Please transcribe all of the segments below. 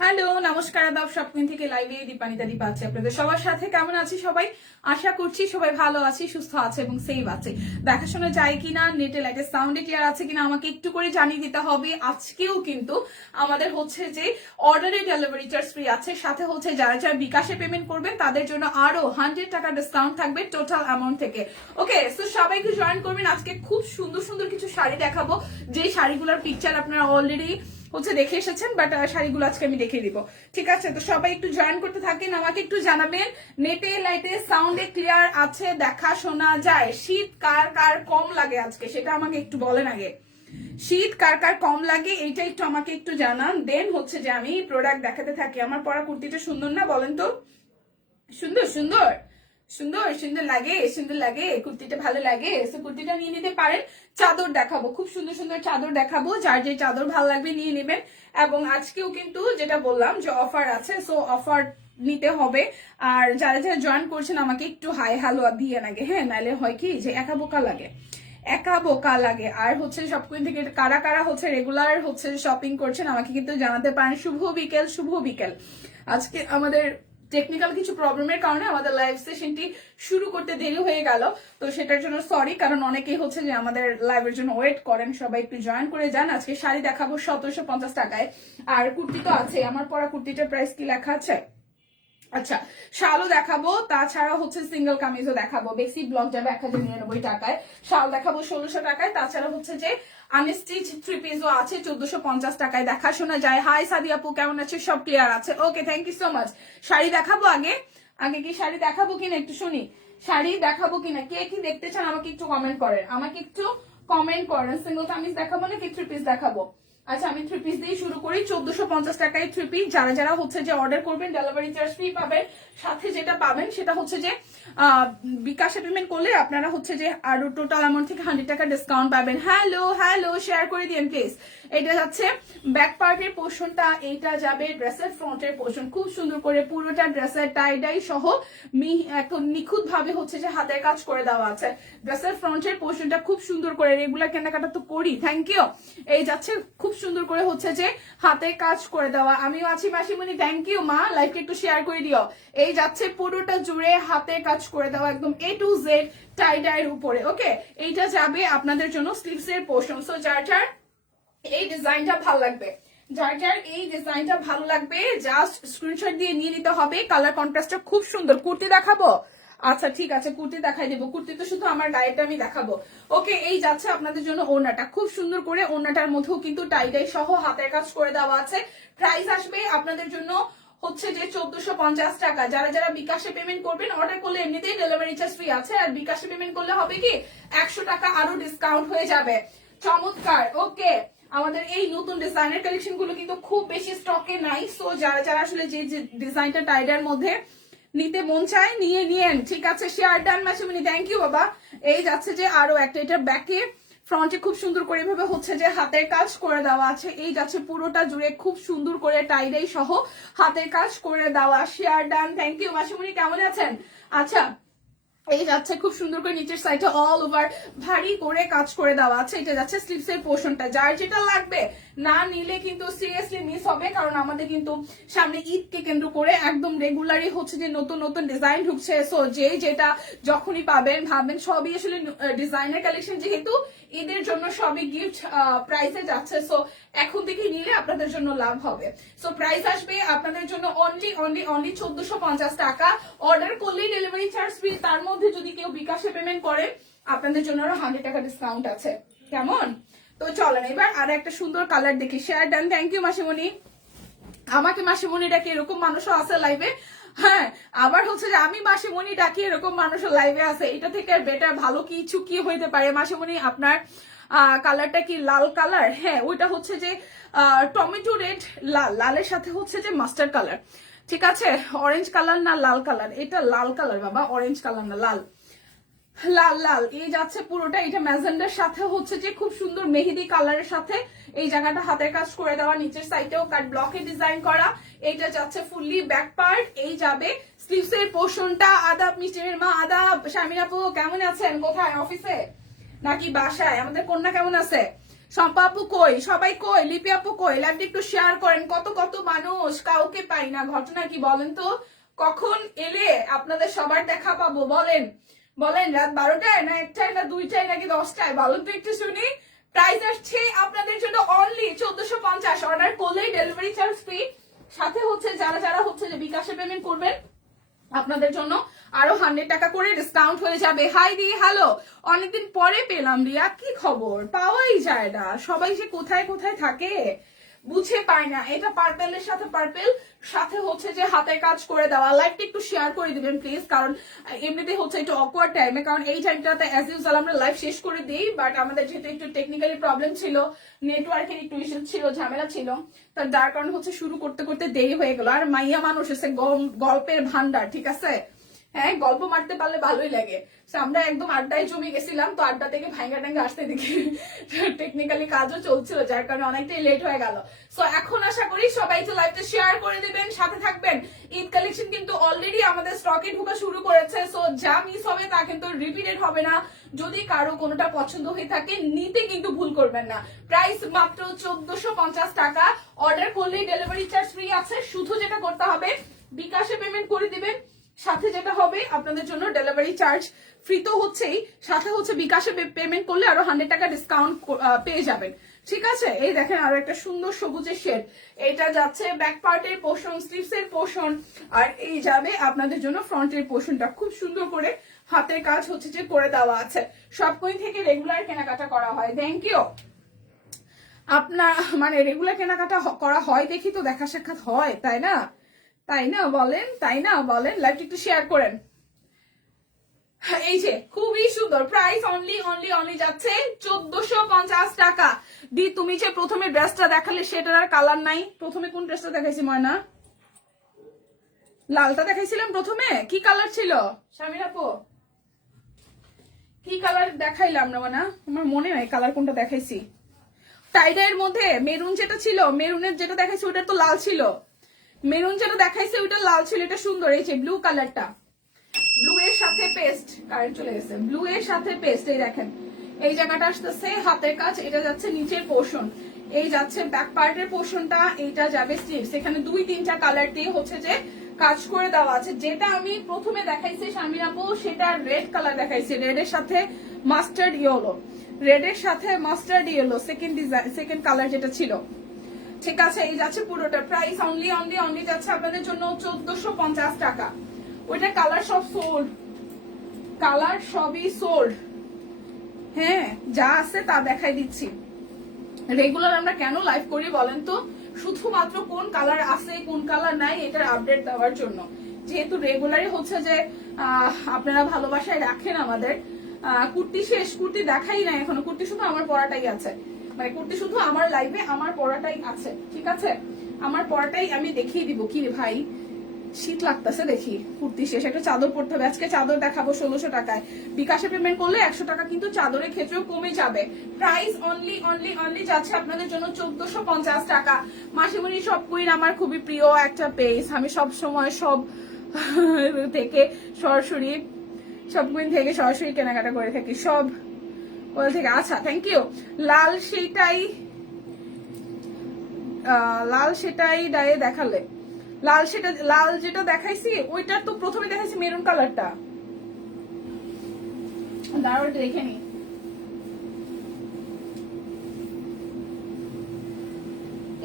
Hello, নমস্কার, আদাব। স্বপ্ন থেকে লাইভে দীপানিতা দীপা আছে আপনাদের সবার সাথে। কেমন আছি সবাই? আশা করছি সবাই ভালো আছি, সুস্থ আছে এবং সেফ আছে। দেখাশোনা যায় কিনা, নেটে লাইটের সাউন্ডে ক্লিয়ার আছে কিনা আমাকে একটু করে জানিয়ে দিতে হবে। আজকেও কিন্তু আমাদের হচ্ছে যে অর্ডারে ডেলিভারি চার্জ ফ্রি আছে, সাথে হচ্ছে যারা যারা বিকাশে পেমেন্ট করবেন তাদের জন্য আরো 100 টাকা ডিসকাউন্ট থাকবে টোটাল অ্যামাউন্ট থেকে। ওকে, সো সবাইকে জয়েন করবেন। আজকে খুব সুন্দর সুন্দর কিছু শাড়ি দেখাবো, যে শাড়িগুলোর পিকচার আপনারা অলরেডি হচ্ছে দেখে এসেছেন, বাট শাড়িগুলো আজকে আমি দেখিয়ে দিব। ঠিক আছে, তো সবাই একটু জয়েন করতে থাকেন, আমাকে একটু জানাবেন নেটে লাইটে সাউন্ডে ক্লিয়ার আছে, দেখা শোনা যায়। শীত কার কার কম লাগে আজকে সেটা আমাকে একটু বলেন আগে। শীত কার কার কম লাগে এইটা একটু আমাকে একটু জানান, দেন হচ্ছে যে আমি প্রোডাক্ট দেখাতে থাকি। আমার পরা কুর্তিটা সুন্দর না বলেন তো? সুন্দর সুন্দর সুন্দর সুন্দর লাগে, সুন্দর লাগে, কুর্তিটা ভালো লাগে, সো কুর্তিটা নিয়ে নিতে পারেন। চাদর দেখাবো, খুব সুন্দর সুন্দর চাদর দেখাবো, যার যে চাদর ভালো লাগবে নিয়ে নেবেন। এবং আজকেও কিন্তু যেটা বললাম যে অফার আছে, সো অফার নিতে হবে। আর যারা যারা জয়েন করছেন আমাকে একটু হাই হ্যালো দিয়ে নাগে, হ্যাঁ, নাহলে হয় কি যে একা বোকা লাগে, একা বোকা লাগে। আর হচ্ছে সবকিছু থেকে কারা কারা হচ্ছে রেগুলার হচ্ছে শপিং করছেন আমাকে কিন্তু জানাতে পারেন। শুভ বিকেল, শুভ বিকেল। আজকে আমাদের টেকনিক্যাল কিছু প্রবলেমের কারণে আমাদের লাইভ সেশনটি শুরু করতে দেরি হয়ে গেল, তো সেটার জন্য সরি। কারণ অনেকেই হচ্ছে যে আমাদের লাইভের জন্য ওয়েট করেন, সবাই একটু জয়েন করে যান। আজকে শাড়ি দেখাবো 1750 টাকায়, আর কুর্তি তো আছে। আমার পরা কুর্তিটার প্রাইস কি লেখা আছে? আচ্ছা, শালও দেখাবো, তাছাড়া হচ্ছে সিঙ্গেল কামিজও দেখাবো। বেসিক ব্লক যাবে 1099 টাকায়, শাল দেখাবো 1600 টাকায়, তাছাড়া হচ্ছে যে আনস্টিচ থ্রি পিসও আছে 1450 টাকায়। দেখাশোনা যায়। হাই সাদি আপু, কেমন আছে? সব ক্লিয়ার আছে? Okay, thank you so much. Sari দেখাবো আগে, আগে কি শাড়ি দেখাবো কিনা একটু শুনি। শাড়ি দেখাবো কিনা, কে কি দেখতে চান আমাকে একটু কমেন্ট করেন, আমাকে একটু কমেন্ট করেন। সিঙ্গেল কামিজ দেখাবো নাকি থ্রি পিস দেখাবো? আচ্ছা, আমি থ্রি পিস দিয়ে শুরু করি। 1450 টাকায় থ্রি পিস। যারা যারা হচ্ছে যে অর্ডার করবেন ডেলিভারি চার্জ ফ্রি পাবেন, সাথে যেটা পাবেন সেটা হচ্ছে যে বিকাশে পেমেন্ট করলে আপনারা হচ্ছে যে আরো টোটাল অ্যামাউন্ট থেকে 100 টাকা ডিসকাউন্ট পাবেন। হ্যালো হ্যালো, শেয়ার করে দিন প্লিজ। এটা যাচ্ছে ব্যাক পার্টের পোর্শনটা, এইটা যাবে ড্রেসের ফ্রন্টের পোর্শন। খুব সুন্দর করে পুরোটা ড্রেসের টাইডাই সহ একদম নিখুঁত ভাবে হচ্ছে যে হাতের কাজ করে দেওয়া আছে। ড্রেসের ফ্রন্টের পোর্শনটা খুব সুন্দর করে, রেগুলার কেনাকাটা তো করি, থ্যাংক ইউ। এই যাচ্ছে খুব সুন্দর করে হচ্ছে যে হাতের কাজ করে দেওয়া। আমিও আছি মাসিমণি, থ্যাংক ইউ মা, লাইভকে একটু শেয়ার করে দিও। এই যাচ্ছে পুরোটা জুড়ে হাতের কাজ করে দেওয়া, একদম এ টু জেড টাইডাইয়ের উপরে। ওকে, এইটা যাবে আপনাদের জন্য স্লিভস এর পোর্শন। সো যার যার এই ডিজাইনটা ভালো লাগবে, যার যার এই ডিজাইনটা ভালো লাগবে জাস্ট স্ক্রিনশট দিয়ে নিয়ে নিতে হবে। কালার কন্ট্রাস্টটা খুব সুন্দর। কুর্তি দেখাবো? আচ্ছা ঠিক আছে, কুর্তি দেখাই দেবো। কুর্তি তো শুধু আমার গায়েটা আমি দেখাবো। ওকে, এই যাচ্ছে আপনাদের জন্য ওড়নাটা, খুব সুন্দর করে ওড়নাটার মধ্যেও কিন্তু টাইডাই সহ হাতের কাজ করে দেওয়া আছে। প্রাইস আসবে আপনাদের জন্য হচ্ছে যে 1450 টাকা। যারা যারা বিকাশে পেমেন্ট করবেন, অর্ডার করলে এমনিতেই ডেলিভারি চার্জ ফ্রি আছে, আর বিকাশে পেমেন্ট করলে হবে কি 100 টাকা আরো ডিসকাউন্ট হয়ে যাবে। চমৎকার। ওকে, আমাদের এই নতুন ডিজাইনের কালেকশন গুলো কিন্তু খুব বেশি স্টকে নাই, সো যারা যারা আসলে যে ডিজাইনটা টাইডার মধ্যে নিতে মন চায় নিয়ে নিয়েন। ঠিক আছে, শেয়ার ডান মাসিমণি, থ্যাংক ইউ বাবা। এই যাচ্ছে যে আরো একটা, এটার ব্যাকে ফ্রন্টে খুব সুন্দর করে এভাবে হচ্ছে যে হাতের কাজ করে দেওয়া আছে। এই যাচ্ছে পুরোটা জুড়ে খুব সুন্দর করে টাইডাই সহ হাতের কাজ করে দেওয়া। শেয়ার ডান, থ্যাংক ইউ মাসিমণি, কেমন আছেন? আচ্ছা, এই যাচ্ছে খুব সুন্দর করে নিচের সাইডে অল ওভার ভারী করে কাজ করে দেওয়া আছে। এটা যাচ্ছে স্লিভস এর পোর্শনটা। যার যেটা লাগবে না নিলে কিন্তু সিরিয়াসলি মিস হবে, কারণ আমাদের কিন্তু সামনে ঈদকে কেন্দ্র করে একদম রেগুলারই হচ্ছে যে নতুন নতুন ডিজাইন ঢুকছে। সো যে যেটা যখনই পাবেন ভাববেন সবই আসলে ডিজাইনের কালেকশন, যেহেতু ঈদের জন্য সবই গিফট প্রাইসে যাচ্ছে। সো এখন থেকে নিলে আপনাদের জন্য লাভ হবে। সো প্রাইস আসবে আপনাদের জন্য অনলি অনলি অনলি 1450 টাকা। অর্ডার করলেই ডেলিভারি চার্জ ফ্রি, তার মধ্যে যদি কেউ বিকাশে পেমেন্ট করে আপনাদের জন্য আরো 100 টাকা ডিসকাউন্ট আছে। কেমন? তো চলেন এবার আর একটা সুন্দর কালার দেখি। শেয়ার ডান, থ্যাংক ইউ মাসিমণি। আমাকে মাসিমণি ডাকি এরকম মানুষও আছে লাইভে, হ্যাঁ। আবার হচ্ছে যে আমি মাসিমণি ডাকি এরকম মানুষও লাইভে আছে। এটা থেকে আর বেটার ভালো কিছু কি হইতে পারে? মাসিমণি আপনার কালারটা কি লাল কালার? হ্যাঁ, ওইটা হচ্ছে যে টমেটো রেড, লাল, লালের সাথে হচ্ছে যে মাস্টার্ড কালার। ঠিক আছে, অরেঞ্জ কালার না লাল কালার? এটা লাল কালার বাবা, অরেঞ্জ কালার না, লাল লাল লাল। এই যাচ্ছে পুরোটা, এটা ম্যাজেন্ডার সাথে হচ্ছে যে খুব সুন্দর মেহেদি কালারের সাথে এই জায়গাটা হাতের কাজ করে দেওয়া, নিচের সাইডেও কাট ব্লকে ডিজাইন করা। এইটা যাচ্ছে ফুললি ব্যাক পার্ট। এই যাবে স্লিভস এর পোর্শনটা। আদাব মিস্টারের মা, আদাব শামিন আপু, কেমন আছেন? কোথায়, অফিসে নাকি বাসায়? আমাদের কন্যা কেমন আছে? শম্পা আপু কই, সবাই কই, লিপি আপু কই, লাইভটা একটু শেয়ার করেন। কত কত মানুষ, কাউকে পাই না, ঘটনা কি বলেন তো? কখন এলে আপনাদের সবার দেখা পাবো বলেন? বলেন রাত 12টায় না 1টায় না 2টায় নাকি 10টায় বলেন তো একটু শুনি। প্রাইস আসছে আপনাদের জন্য অনলি 1450। অর্ডার করলেই ডেলিভারি চার্জ ফ্রি। সাথে হচ্ছে যারা যারা হচ্ছে যে বিকাশে পেমেন্ট করবেন আপনাদের জন্য আরো 100 টাকা করে ডিসকাউন্ট হয়ে যাবে। হাই দি হ্যালো, অনেকদিন পরে পেলাম রিয়া, কি খবর? পাওয়াই যায় না, সবাই যে কোথায় কোথায় থাকে বুঝে পাই না। এটা পার্পেলের সাথে পার্পেল, সাথে হচ্ছে যে হাতের কাজ করে দেওয়া। লাইভটা একটু শেয়ার করে দিবেন প্লিজ, কারণ এমনিতে হচ্ছে একটু অকওয়ার্ড টাইমে, কারণ এই টাইমটাতে অ্যাজ ইউজুয়াল আমরা লাইভ শেষ করে দিই, বাট আমাদের যেহেতু একটু টেকনিক্যালি প্রবলেম ছিল, নেটওয়ার্কের একটু ইস্যু ছিল, ঝামেলা ছিল, তার যার কারণে হচ্ছে শুরু করতে করতে দেরি হয়ে গেল। আর মাইয়া মানুষ এসে গল্পের ভান্ডার, ঠিক আছে? হ্যাঁ, গল্প মারতে পারলে ভালোই লাগে। আমরা একদম আড্ডায় জমে গেছিলাম, তো আড্ডা থেকে ভাঙ্গা টাঙ্গা আসতে দেখি টেকনিক্যালি কাজও চলছিল, যার কারণে অনেকটাই লেট হয়ে গেল। সো এখন আশা করি সবাই তো লাইভটা শেয়ার করে দিবেন, সাথে থাকবেন। ঈদ কালেকশন কিন্তু অলরেডি আমাদের স্টকে ঢোকা শুরু করেছে, সো যা মিস হবে তা কিন্তু রিপিটেড হবে না। যদি কারো কোনোটা পছন্দ হয়ে থাকে নিতে কিন্তু ভুল করবেন না। প্রাইস মাত্র 1450 টাকা। অর্ডার করলেই ডেলিভারি চার্জ ফ্রি আছে। শুধু যেটা করতে হবে বিকাশে পেমেন্ট করে দিবেন, সাথে যেটা হবে আপনাদের জন্য ডেলিভারি চার্জ ফ্রি তো হচ্ছেই, সাথে হচ্ছে বিকাশে পেমেন্ট করলে আরো 100 টাকা ডিসকাউন্ট পেয়ে যাবেন। ঠিক আছে, এই দেখেন আরো একটা সুন্দর সবুজের শেড, এটা যাচ্ছে ব্যাক পার্টের পোর্শন, স্লিভস এর পোর্শন, আর এই যাবে আপনাদের জন্য ফ্রন্টের পোর্শনটা। খুব সুন্দর করে হাতের কাজ হচ্ছে যে করে দেওয়া আছে। সবকই থেকে রেগুলার কেনাকাটা করা হয়। Thank you. আপনার মানে রেগুলার কেনাকাটা করা হয় দেখি তো দেখা সাক্ষাৎ হয়, তাই না? তাই না বলেন, তাই না বলেন? লাইভটা একটু শেয়ার করেন। এই যে খুবই সুন্দর, প্রাইস অনলি অনলি অনলি যাচ্ছে 1450 টাকা। দি তুমি যে প্রথমে ড্রেসটা দেখালে সেটার আর কালার নাই। প্রথমে কোন ড্রেসটা দেখাইছি ময়না? লালটা দেখাইছিলাম প্রথমে, কি কালার ছিল স্বামীর আপু? কি কালার দেখাইলাম না ময়না? আমার মনে নাই কালার কোনটা দেখাইছি। টাইডাইয়ের মধ্যে মেরুন যেটা ছিল, মেরুনের যেটা দেখাইছি ওটা তো লাল ছিল। মেরুন যেটা দেখাইছে ওইটা লাল ছিল, এটা সুন্দর। এই যে ব্লু কালারটা, ব্লু এর সাথে পেস্ট, কারেন্ট চলে গেছে, ব্লু এর সাথে পেস্ট। এই দেখেন এই জায়গাটা আসতেছে হাতের কাজ, এটা যাচ্ছে নিচের পোর্শন, এই যাচ্ছে ব্যাক পার্টের পোর্শনটা, এইটা যাবে স্লিভস। এখানে 2-3টা কালার দিয়ে হচ্ছে যে কাজ করে দেওয়া আছে। যেটা আমি প্রথমে দেখাইছি স্বামীর আপু সেটা রেড কালার দেখাইছি, রেড এর সাথে মাস্টার্ড ইয়েলো, রেড এর সাথে মাস্টার্ড ইয়েলো সেকেন্ড কালার যেটা ছিল। ঠিক আছে, এই যাচ্ছে পুরোটা। প্রাইস অনলি অনলি অনলি যাচ্ছে আপনাদের জন্য 1450 টাকা। ওইটা কালার সব সোল্ড, কালার সবই সোল্ড। হ্যাঁ, যা আছে তা দেখাই দিচ্ছি। রেগুলার আমরা কেন লাইভ করি বলেন তো? শুধুমাত্র কোন কালার আছে কোন কালার নাই এটার আপডেট দেওয়ার জন্য। যেহেতু রেগুলারই হচ্ছে যে আপনারা ভালোবাসায় রাখেন আমাদের। কুর্তি শেষ, কুর্তি দেখাই না এখনো, কুর্তি শুধু আমার পরাটাই আছে, মানে কুর্তি শুধু আমার লাইভে আমার পরাটাই আছে। ঠিক আছে, আমার পরাটাই আমি দেখিয়ে দিব। কি রে ভাই, শীত লাগতেছে দেখি। কুর্তি শেষ, একটা চাদর পড়তে হবে। আজকে চাদর দেখাবো 1600 টাকায়। বিকাশে পেমেন্ট করলে 100 টাকা কিন্তু চাদরের ক্ষেত্রেও কমে যাবে। প্রাইস অনলি অনলি অনলি যাচ্ছে আপনাদের জন্য 1450 টাকা। মাসিমণি সব কুইন আমার খুবই প্রিয় একটা পেজ, আমি সব সময় সব থেকে সরাসরি সব কুইন থেকে সরাসরি কেনাকাটা করে থাকি, সব ওই থেকে। আচ্ছা, থ্যাংক ইউ। লাল সেটাই, লাল সেটাই ডায়ে দেখালে, লাল সেটা, লাল যেটা দেখাইছি ওইটার তো প্রথমে দেখাইছি মেরুন কালারটা। দাঁড়াও দেখে নি।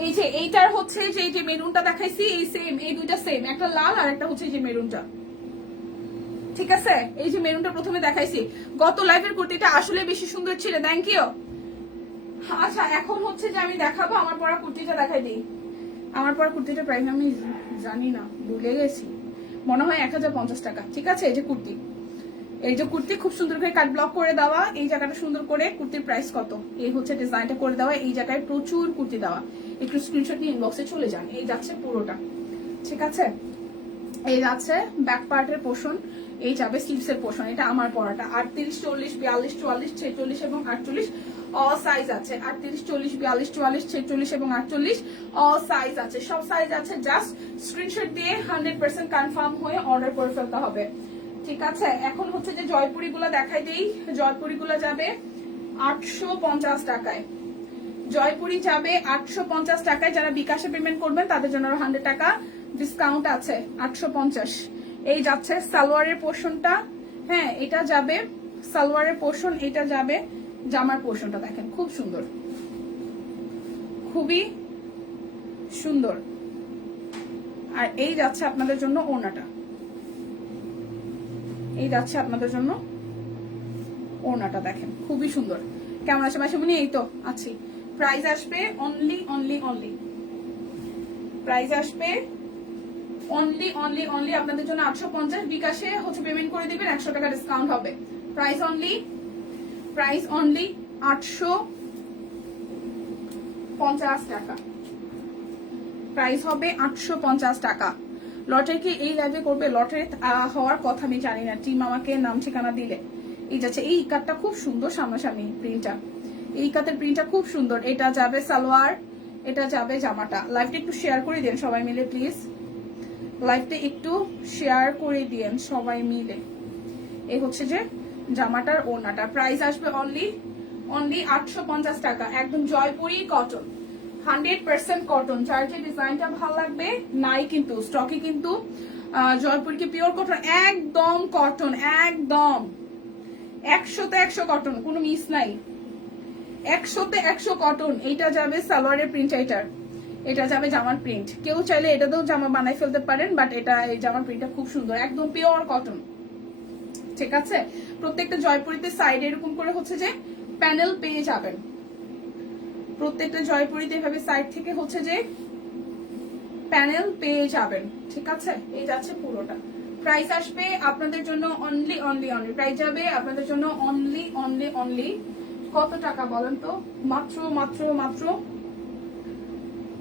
এই যে এইটার হচ্ছে যে এই যে মেরুনটা দেখাইছি, এই সেম, এই দুইটা সেম, একটা লাল আর একটা হচ্ছে এই যে মেরুনটা। ঠিক আছে, এই যে মেরুনটা প্রথমে দেখাইছি। গত লাইভের কুর্তিটা আসলে বেশি সুন্দর ছিল, থ্যাংক ইউ। আচ্ছা, এখন হচ্ছে যে আমি দেখাবো আমার পরা কুর্তিটা, দেখাই দিই। আমার পরা কুর্তিটা প্রাইস আমি জানি না, ভুলে গেছি, মনে হয় 1050 টাকা। ঠিক আছে, এই যে কুর্তি, এই যে কুর্তি খুব সুন্দর করে কাট ব্লক করে দেওয়া, এই জায়গাটা সুন্দর করে। কুর্তির প্রাইস কত? এই হচ্ছে ডিজাইনটা করে দেওয়া, এই জায়গায় প্রচুর কুর্তি দেওয়া। একটু স্ক্রিনশট নিয়ে ইনবক্সে চলে যান। এই যাচ্ছে পুরোটা, ঠিক আছে, এই যাচ্ছে ব্যাক পার্টের পোর্শন, এই যাবে স্লিভসের পোর্শন। এটা আমার পরাটা 38, 40, 42, 44, 46 এবং 48 অল সাইজ আছে। 38, 40, 42, 44, 46 এবং 48 অল সাইজ আছে, সব সাইজ আছে। জাস্ট স্ক্রিনশট দিয়ে 100% কনফার্ম হয়ে অর্ডার করে ফেলতে হবে। ঠিক আছে, এখন হচ্ছে যে জয়পুরি গুলা দেখাই দেই। জয়পুরি গুলা যাবে 850 টাকায়। জয়পুরি যাবে 850 টাকায়, যারা বিকাশে পেমেন্ট করবেন তাদের জন্য 100 টাকা ডিসকাউন্ট আছে। 850। এই যাচ্ছে সালোয়ারের পোর্শনটা, হ্যাঁ এটা যাবে সালোয়ারের পোর্শন, এটা যাবে জামার পোর্শনটা। দেখেন খুব সুন্দর, খুবই সুন্দর। আর এই যাচ্ছে আপনাদের জন্য ওড়নাটা, এই যাচ্ছে আপনাদের জন্য ওড়নাটা। দেখেন খুবই সুন্দর। কেমন আছে মাসিমণি? এই তো আছি। প্রাইস আসবে অনলি অনলি অনলি, প্রাইস আসবে অনলি অনলি অনলি আপনাদের জন্য 850। বিকাশে হচ্ছে পেমেন্ট করে দিবেন, 100 টাকা ডিসকাউন্ট হবে। প্রাইস অনলি 850 টাকা, প্রাইস হবে 850 টাকা। লটারি কি এই লাইভে করবে? লটারি হওয়ার কথা আমি জানি না, টিম আমাকে নাম ঠিকানা দিলে। এই যাচ্ছে, এই কাটটা খুব সুন্দর, সামনাসামনি প্রিন্টটা, এই কাটের প্রিন্টটা খুব সুন্দর। এটা যাবে সালোয়ার, এটা যাবে জামাটা। লাইভটা একটু শেয়ার করে দেন সবাই মিলে প্লিজ, লাইভটা একটু শেয়ার করে দিয়েন সবাই মিলে। এই হচ্ছে যে জামাটার ওড়নাটা। প্রাইস আসবে অনলি অনলি 850 টাকা। একদম জয়পুরি কটন, 100% কটন। যার যে ডিজাইনটা ভালো লাগবে নাই কিন্তু স্টকে, কিন্তু জয়পুরি কি পিওর কটন, একদম কটন, একদম 100তে 100 কটন, কোনো মিস নাই। 100তে 100 কটন। এইটা যাবে সালোয়ারের প্রিন্ট, এটা যাবে জামার প্রিন্ট। কেউ চাইলে এটাতেও জামা বানাই ফেলতে পারেন, বাট এটা এই জামার প্রিন্টটা খুব সুন্দর, একদম পিওর কটন। ঠিক আছে, প্রত্যেকটা জয়পুরিতে সাইড এরকম করে হচ্ছে যে প্যানেল পেয়ে যাবেন। প্রত্যেকটা জয়পুরিতে এভাবে সাইড থেকে হচ্ছে যে প্যানেল পেয়ে যাবেন। ঠিক আছে, এই যাচ্ছে পুরোটা। প্রাইস আসবে আপনাদের জন্য অনলি অনলি অনলি, প্রাইস যাবে আপনাদের জন্য অনলি অনলি অনলি কত টাকা বলেন তো? মাত্র মাত্র মাত্র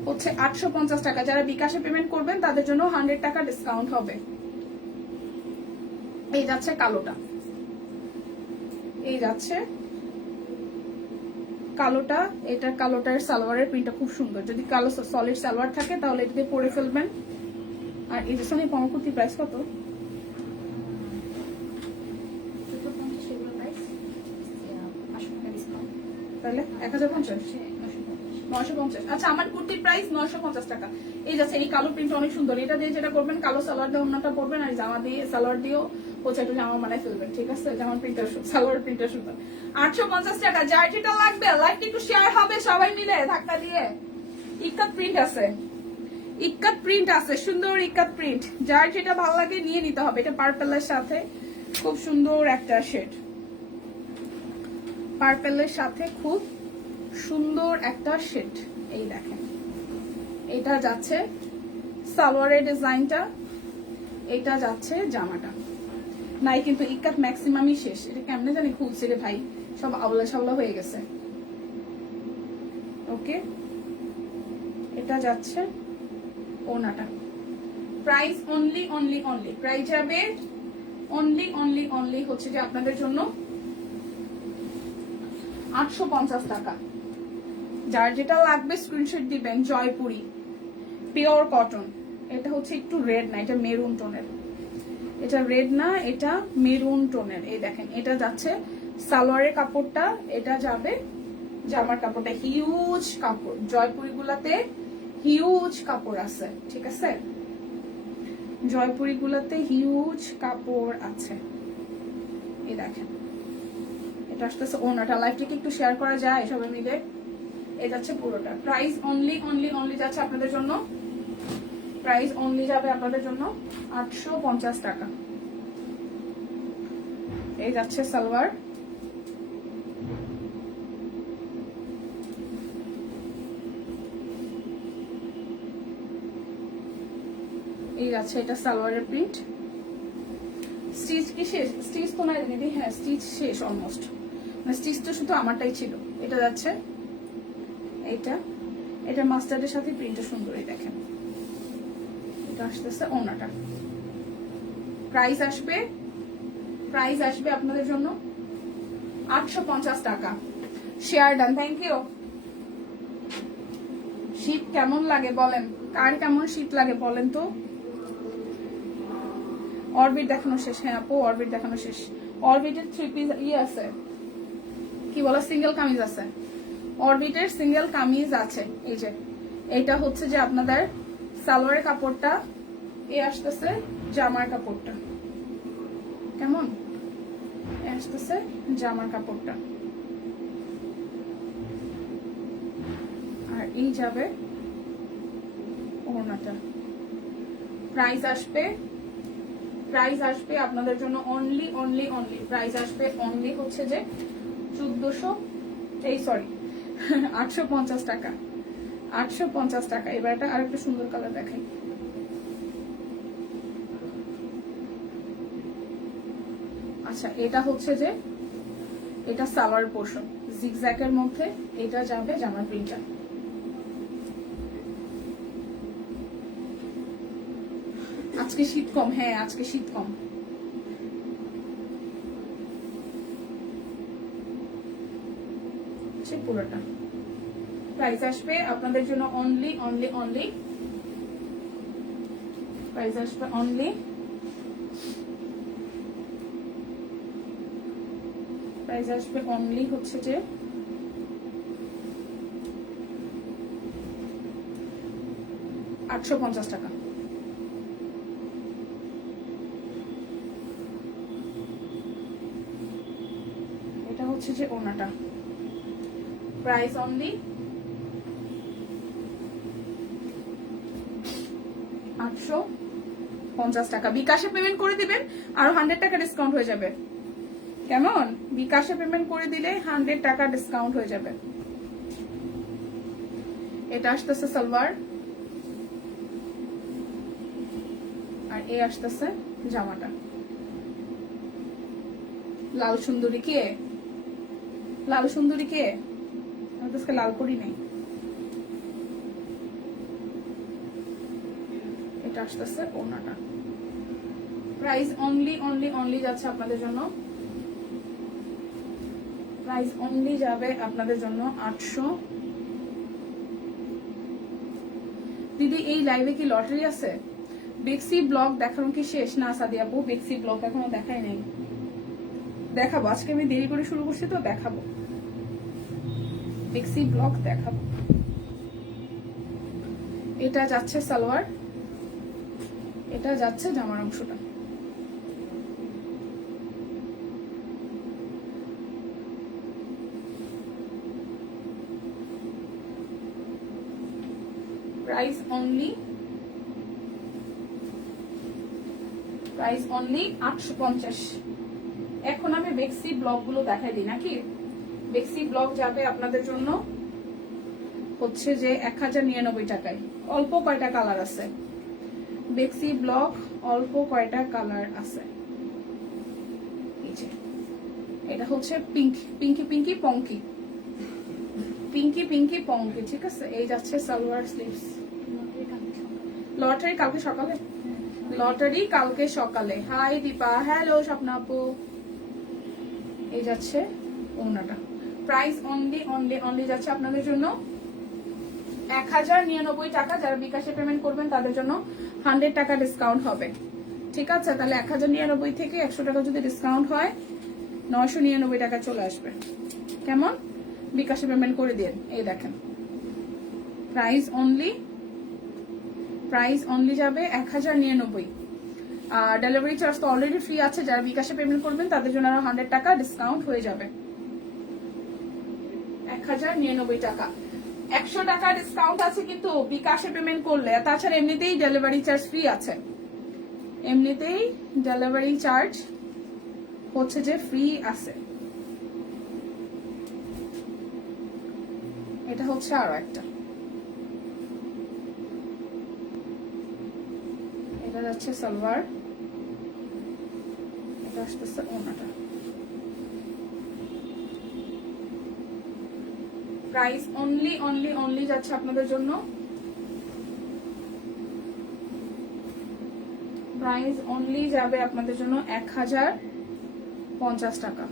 হচ্ছে 850 টাকা। যারা বিকাশে পেমেন্ট করবেন তাদের জন্য 100 টাকা ডিসকাউন্ট হবে। এই যাচ্ছে কালোটা, এই যাচ্ছে কালোটা। এটা কালোটার সালোয়ারের প্রিন্টটা খুব সুন্দর। যদি কালো সলিড সালোয়ার থাকে তাহলে এটাকে পরে ফেলবেন। আর এই যে সোনি পমকুর্তির প্রাইস কত? তাহলে 1050, 950। আচ্ছা, আমার কুর্তির প্রাইস 950 টাকা। এই যাচ্ছে, এই কালো প্রিন্ট অনেক সুন্দর। এটা দিয়ে যেটা করবেন, কালো সালোয়ার দিয়ে অন্যটা পরবেন, আর জামা দিয়ে সালোয়ার দিয়েও হচ্ছে একটু জামা বানাই ফেলবেন। ঠিক আছে, জামার প্রিন্টটা সালোয়ার প্রিন্টটা সুন্দর। 850 টাকা। যার যেটা লাগবে লাইক একটু শেয়ার হবে সবাই মিলে ধাক্কা দিয়ে। ইক্কাত প্রিন্ট আছে, ইক্কাত প্রিন্ট আছে, সুন্দর ইক্কাত প্রিন্ট। যার যেটা ভালো লাগে নিয়ে নিতে হবে। এটা পার্পেলের সাথে খুব সুন্দর একটা শেড, পার্পেলের সাথে খুব সুন্দর একটা শেড। এই দেখেন, এটা যাচ্ছে সালোয়ারের ডিজাইনটা, এটা যাচ্ছে জামাটা। নাই কিন্তু ইক্কাত ম্যাক্সিমামই শেষ। এটা কেমনে জানি খুলছে রে ভাই, সব আওলা সাওলা হয়ে গেছে। ওকে, এটা যাচ্ছে ওনাটা। Price only only only, price যাবে অনলি অনলি অনলি হচ্ছে যে আপনাদের জন্য 850 টাকা। যার যেটা লাগবে স্ক্রিনশট দিবেন। Jaipuri pure cotton. এটা হচ্ছে একটু রেড না, এটা মেরুন টোনের। এটা রেড না, এটা মেরুন টোনের। এই দেখেন, এটা যাচ্ছে সালোয়ারের কাপড়টা, এটা যাবে জামার কাপড়টা। হিউজ কাপড়, জয়পুরি গুলাতে হিউজ কাপড় আছে। ঠিক আছে, জয়পুরি গুলাতে হিউজ কাপড় আছে। এই দেখেন, এটা আসতেছে ওনাটা। লাইভটাকে একটু শেয়ার করা যায় সবাই মিলে। এই যাচ্ছে পুরোটা। প্রাইস অনলি অনলি অনলি যাচ্ছে আপনাদের জন্য, প্রাইস অনলি যাবে আপনাদের জন্য 850 টাকা। এই যাচ্ছে সালোয়ার, এই যাচ্ছে এটা সালোয়ারের প্রিন্ট। স্টিচ কি শেষ? স্টিচ তো নাই দিদি। হ্যাঁ, স্টিচ শেষ অলমোস্ট, মানে স্টিচ তো শুধু আমারটাই ছিল। এটা যাচ্ছে, এটা এটা মাস্টার্ডের সাথে প্রিন্টটা সুন্দর। এই দেখেন, এটা আসতেছে ওনাটা। প্রাইস আসবে, প্রাইস আসবে আপনাদের জন্য 850 টাকা। Share done, thank you. শীত কেমন লাগে বলেন, কার কেমন শীত লাগে বলেন তো? অরবিট দেখানো শেষ? হ্যাঁ আপু, অরবিট দেখানো শেষ। অরবিটের 3 পিস আছে, কি বলে, সিঙ্গেল কামিজ আছে। অরবিটের সিঙ্গেল কামিজ আছে। এই যে এটা হচ্ছে যে আপনাদের সালোয়ারের কাপড়টা, এই আসতেছে জামার কাপড়টা, কেমন আসতেছে জামার কাপড়টা, আর এই যাবে ওড়নাটা। প্রাইস আসবে আপনাদের জন্য অনলি প্রাইস আসবে অনলি হচ্ছে যে 850 টাকা। 850 টাকা। এবার এটা আরেকটা সুন্দর কালার দেখাই। আচ্ছা, এটা হচ্ছে যে এটা সালোয়ার পোর্শন, জিগজ্যাগের মধ্যে এটা যাবে জামার প্রিন্টটা। আজকে শীত কম, হ্যাঁ আজকে শীত কম। পুরোটা প্রাইস আসবে আপনাদের জন্য অনলি প্রাইস আসবে অনলি হচ্ছে যে 850 টাকা। এটা হচ্ছে যে ওনাটা, প্রাইস অনলি 850 টাকা। বিকাশে পেমেন্ট করে দিবেন আর 100 টাকা ডিসকাউন্ট হয়ে যাবে, কেমন? বিকাশে পেমেন্ট করে দিলে 100 টাকা ডিসকাউন্ট হয়ে যাবে। এটা আসতেছে সালোয়ার, আর এই আসতেছে জামাটা। লাল সুন্দরী কে? আমি তো লাল করি নাই। এটা আসতেছে ওড়নাটা। প্রাইস অনলি যাচ্ছে আপনাদের জন্য, প্রাইস অনলি যাবে আপনাদের জন্য 800। দিদি এই লাইভে কি লটারি আছে? বেক্সি ব্লগ দেখানো কি শেষ? না সাদিয়া আপু, বেক্সি ব্লগ এখনো দেখাই নাই, দেখাবো। আজকে আমি দেরি করে শুরু করছি তো, দেখাবো বেক্সি ব্লগ দেখাবো। এটা যাচ্ছে সালোয়ার, এটা যাচ্ছে জামার অংশটা। Price only 850। এখন আমি বেক্সি ব্লগ গুলো দেখাই দিই নাকি? বেক্সি ব্লগ যাবে আপনাদের জন্য হচ্ছে যে 1099 টাকায়। অল্প কয়টা কালার আছে বেক্সি ব্লগ, অল্প কয়টা কালার আছে। এটা হচ্ছে পিঙ্কি পঙ্কি, ঠিক আছে? এই যাচ্ছে সালোয়ার স্লিভস। লটারি কালকে সকালে। হাই দীপা, হ্যালো স্বপ্না আপু। এই যাচ্ছে ওড়নাটা। প্রাইস অনলি যাচ্ছে আপনাদের জন্য 1099 টাকা। যারা বিকাশে পেমেন্ট করবেন তাদের জন্য 100 টাকা ডিসকাউন্ট হবে, ঠিক আছে? তাহলে 1099 থেকে 100 টাকা যদি ডিসকাউন্ট হয় 999 টাকা চলে আসবে, কেমন? বিকাশে পেমেন্ট করে দিন। এই দেখেন, প্রাইস অনলি যাবে 1099। আর ডেলিভারি চার্জ তো অলরেডি ফ্রি আছে। যারা বিকাশে পেমেন্ট করবেন তাদের জন্য আরো 100 টাকা ডিসকাউন্ট হয়ে যাবে, 1099 টাকা। 100 টাকা ডিসকাউন্ট আছে কিন্তু বিকাশে পেমেন্ট করলে। তাছাড়া এমনিতেই ডেলিভারি চার্জ ফ্রি আছে, এমনিতেই ডেলিভারি চার্জ হচ্ছে যে ফ্রি আছে। এটা হচ্ছে আরো একটা, এটা যাচ্ছে সালোয়ার, এটা আসতেছে ওড়নাটা। প্রাইস অনলি যাচ্ছে আপনাদের জন্য, প্রাইস অনলি যাবে আপনাদের জন্য 1050 টাকা।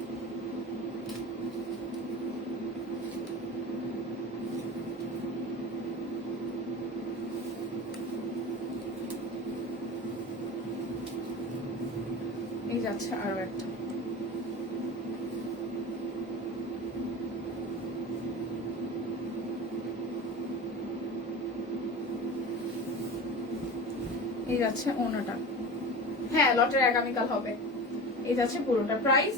এই যাচ্ছে আরো একটা, এই যাচ্ছে ওনাটা, হ্যাঁ লটের আগামীকাল হবে। এই যাচ্ছে পুরোটা, প্রাইস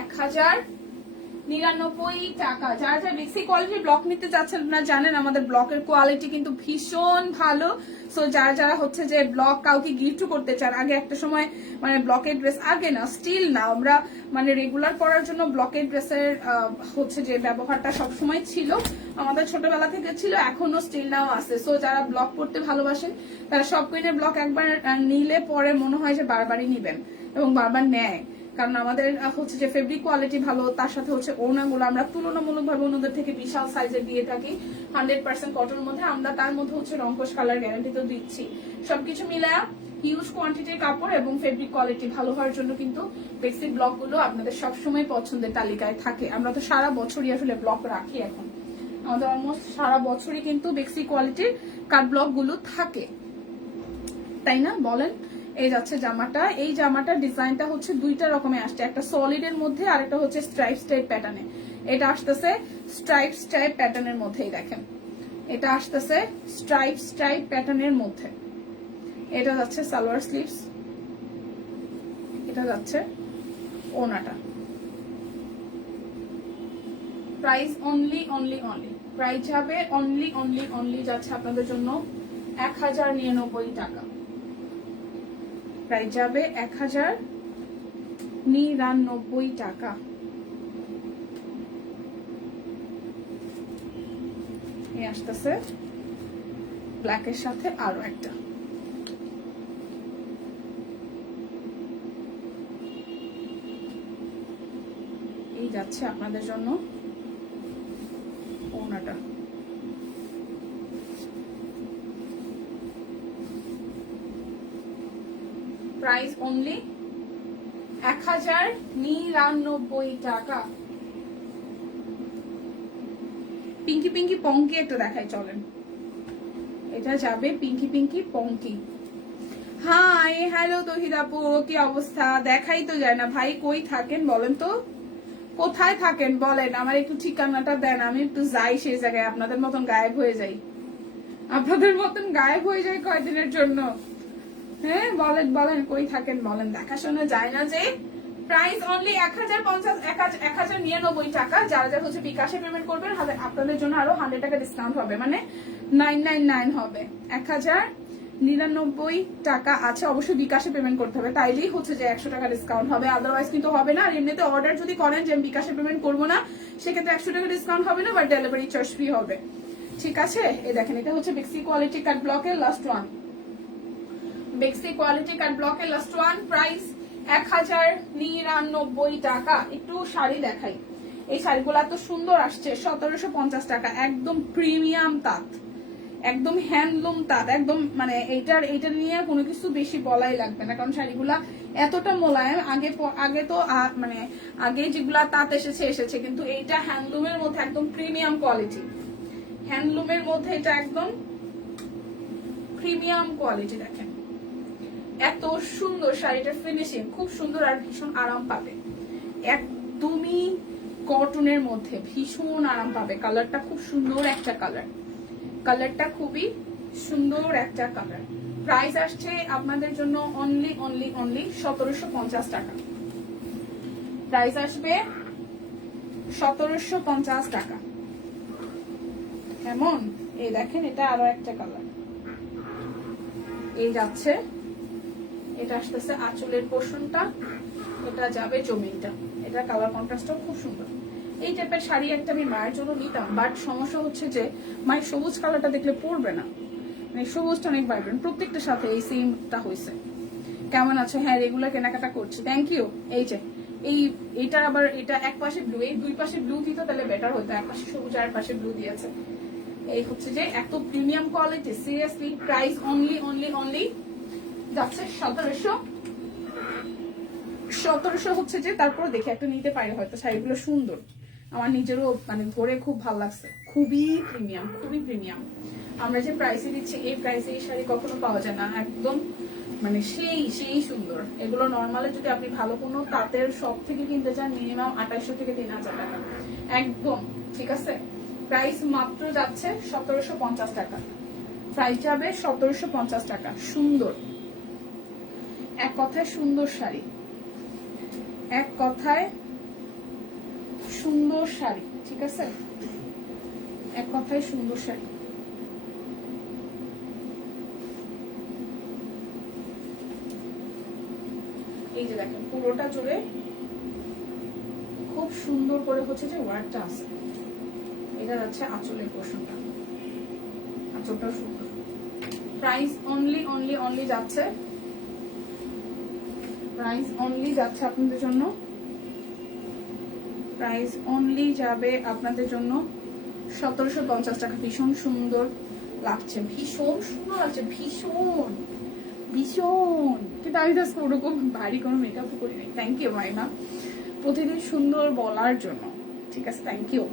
1099 টাকা। যারা যারা বেসিক কোয়ালিটির ব্লক নিতে চাচ্ছেন আপনারা জানেন আমাদের ব্লকের কোয়ালিটি কিন্তু ভীষণ ভালো। সো যারা যারা হচ্ছে যে ব্লক কাউকে গিফট করতে চান, আগে একটা সময় মানে ব্লকের ড্রেস, আগে না স্টিল না, আমরা মানে রেগুলার পরার জন্য ব্লকের ড্রেসের হচ্ছে যে ব্যবহারটা সবসময় ছিল, আমাদের ছোটবেলা থেকে ছিল, এখনো স্টিল নাও আছে। সো যারা ব্লক পড়তে ভালোবাসেন তারা সব কুইনের ব্লক একবার নিলে পরে মনে হয় যে বারবারই নিবেন এবং বারবার নেয়, কারণ আমাদের হচ্ছে যে ফেব্রিক কোয়ালিটি ভালো, তার সাথে হচ্ছে ওড়নাগুলো আমরা তুলনামূলকভাবে অন্যদের থেকে বিশাল সাইজের দিয়ে থাকি, 100% কটনের মধ্যে। আমরা তার মধ্যে হচ্ছে রংকশ কালার গ্যারান্টি তো দিচ্ছি। সবকিছু মিলায়া হিউজ কোয়ান্টিটির কাপড় এবং ফেব্রিক কোয়ালিটি ভালো হওয়ার জন্য কিন্তু বেসিক ব্লক গুলো আপনাদের সবসময় পছন্দের তালিকায় থাকে। আমরা তো সারা বছরই আসলে ব্লক রাখি, এখন আমাদের অলমোস্ট সারা বছরই কিন্তু বেসিক কোয়ালিটির কাট ব্লক গুলো থাকে, তাই না বলেন? এই যাচ্ছে জামাটা, এই জামাটার ডিজাইনটা হচ্ছে দুইটা রকমের আসছে, একটা সলিড এর মধ্যে আর একটা হচ্ছে স্ট্রাইপ স্ট্রাইপ প্যাটার্নে। এটা আসতেছে স্ট্রাইপ স্ট্রাইপ প্যাটার্নের মধ্যেই, দেখেন এটা আসতেছে স্ট্রাইপ স্ট্রাইপ প্যাটার্নের মধ্যে। এটা যাচ্ছে সালোয়ার স্লিভস, এটা যাচ্ছে ওনাটা। Price only only only, price যাবে অনলি অনলি অনলি যাচ্ছে আপনাদের জন্য 1099 টাকা। প্রাইস যাবে 1099 টাকা। এই আসতেছে ব্ল্যাকের সাথে আরো একটা, এই যাচ্ছে আপনাদের জন্য ওনাটা। প্রাইস অনলি 1099 টাকা। পিঙ্কি পিঙ্কি পঙ্কি একটা দেখাই, চলেন এটা যাবে পিঙ্কি পিঙ্কি পঙ্কি। হাই হ্যালো তহিদ আপু, কি অবস্থা? দেখাই তো যায় না ভাই, কই থাকেন বলেন তো, কোথায় থাকেন বলেন, আমার একটু ঠিকানাটা দেন, আমি একটু যাই সেই জায়গায়, আপনাদের মতন গায়েব হয়ে যাই, আপনাদের মতন গায়েব হয়ে যায় কয়দিনের জন্য। হ্যাঁ বলেন বলেন, কই থাকেন বলেন, দেখাশোনা যায় না যে। প্রাইস অনলি 1099 টাকা। যারা যারা হচ্ছে বিকাশে পেমেন্ট করবেন আপনাদের জন্য আরো 100 টাকা ডিসকাউন্ট হবে, মানে 999 হবে, 1099 টাকা আছে। অবশ্যই বিকাশে পেমেন্ট করতে হবে, তাইলেই হচ্ছে যে 100 টাকা ডিসকাউন্ট হবে, আদারওয়াইজ কিন্তু হবে না। আর এমনিতে অর্ডার যদি করেন যে বিকাশে পেমেন্ট করবো না, সেক্ষেত্রে 100 টাকা ডিসকাউন্ট হবে না, বাট ডেলিভারি চার্জ ফ্রি হবে, ঠিক আছে? এই দেখেন এটা হচ্ছে বেক্সি কোয়ালিটি কাট ব্লকের লাস্ট ওয়ান, বেক্সি কোয়ালিটি কাট ব্লকের লাস্ট ওয়ান। প্রাইস 1099 টাকা। একটু শাড়ি দেখাই, এই শাড়িগুলো এত সুন্দর আসছে, 1750 টাকা, একদম প্রিমিয়াম তাঁত, একদম হ্যান্ডলুম তাঁত, একদম মানে এইটার নিয়ে কোনো কিছু বেশি বলাই লাগবে না, কারণ শাড়িগুলা এতটা মোলায়েম। আগে তো মানে আগে যেগুলা তাঁত এসেছে, কিন্তু এইটা হ্যান্ডলুমের মধ্যে একদম প্রিমিয়াম কোয়ালিটি, হ্যান্ডলুমের মধ্যে এটা একদম প্রিমিয়াম কোয়ালিটি। দেখেন এত সুন্দর শাড়িটার ফিনিশিং, খুব সুন্দর আর ভীষণ আরাম পাবে, একদমই কটনের মধ্যে ভীষণ আরাম পাবে। কালারটা খুব সুন্দর একটা কালার, কালারটা খুবই সুন্দর একটা কালার। প্রাইস আসছে আপনাদের জন্য অনলি অনলি অনলি 1750 টাকা। প্রাইস আসবে 1750 টাকা। কেমন? এই দেখেন এটা আরো একটা কালার, এই যাচ্ছে, এটা আসতেছে আঁচলের পোর্শনটা, এটা যাবে জমিনটা, এটা কালার কন্ট্রাস্টটাও খুব সুন্দর। এই টাইপের শাড়ি একটা আমি মায়ের জন্য নিতাম, বাট সমস্যা হচ্ছে যে মায়ের সবুজ কালারটা দেখলে পরবে না, মানে সবুজটা অনেক ভাইব্রেন্ট, প্রত্যেকটার সাথে এই সেমটা হয়েছে। কেমন আছে? হ্যাঁ রেগুলার কেনাকাটা করছি, থ্যাংক ইউ। এই যে এইটার আবার এটা এক পাশে ব্লু, এই দুই পাশে ব্লু দিত তাহলে বেটার হতো, এক পাশে সবুজ আর এক পাশে ব্লু দিয়েছে। এই হচ্ছে যে এত premium quality, seriously. Price only only only যাচ্ছে 1700 হচ্ছে যে, তারপরে দেখে একটা নিতে পারি হয়তো, শাড়িগুলো সুন্দর, আমার নিজেরও মানে ধরে খুব ভালো লাগছে, খুবই প্রিমিয়াম, খুবই প্রিমিয়াম। আমরা যে প্রাইসে দিচ্ছি এই প্রাইসে এই শাড়ি কখনো পাওয়া যায় না, একদম মানে সেই সুন্দর। এগুলো নর্মালি যদি আপনি ভালো কোনো তাঁতের শপ থেকে কিনতে চান মিনিমাম 2800 থেকে 3000 টাকা একদম, ঠিক আছে? প্রাইস মাত্র যাচ্ছে 1750 টাকা, প্রাইস যাবে 1750 টাকা। সুন্দর এক কথায় সুন্দর শাড়ি, এক কথায় সুন্দর শাড়ি, ঠিক আছে, এক কথায় সুন্দর শাড়ি। এই যে দেখেন পুরোটা জুড়ে খুব সুন্দর করে হচ্ছে যে ওয়ার্কটা আছে। এটা যাচ্ছে আঁচলের পোর্শনটা, আঁচলটাও সুন্দর। প্রাইস অনলি অনলি অনলি যাচ্ছে, প্রাইস অনলি যাচ্ছে আপনাদের জন্য, প্রাইস অনলি যাবে আপনাদের জন্য 1750 টাকা। ভীষণ সুন্দর লাগছে, ভীষণ সুন্দর লাগছে, ভীষণ ভীষণ। কিন্তু আমি জাস্ট ওরকম ভারী কোনো মেকআপ করি নাই। থ্যাংক ইউ মাইমা প্রতিদিন সুন্দর বলার জন্য, ঠিক আছে, থ্যাংক ইউ।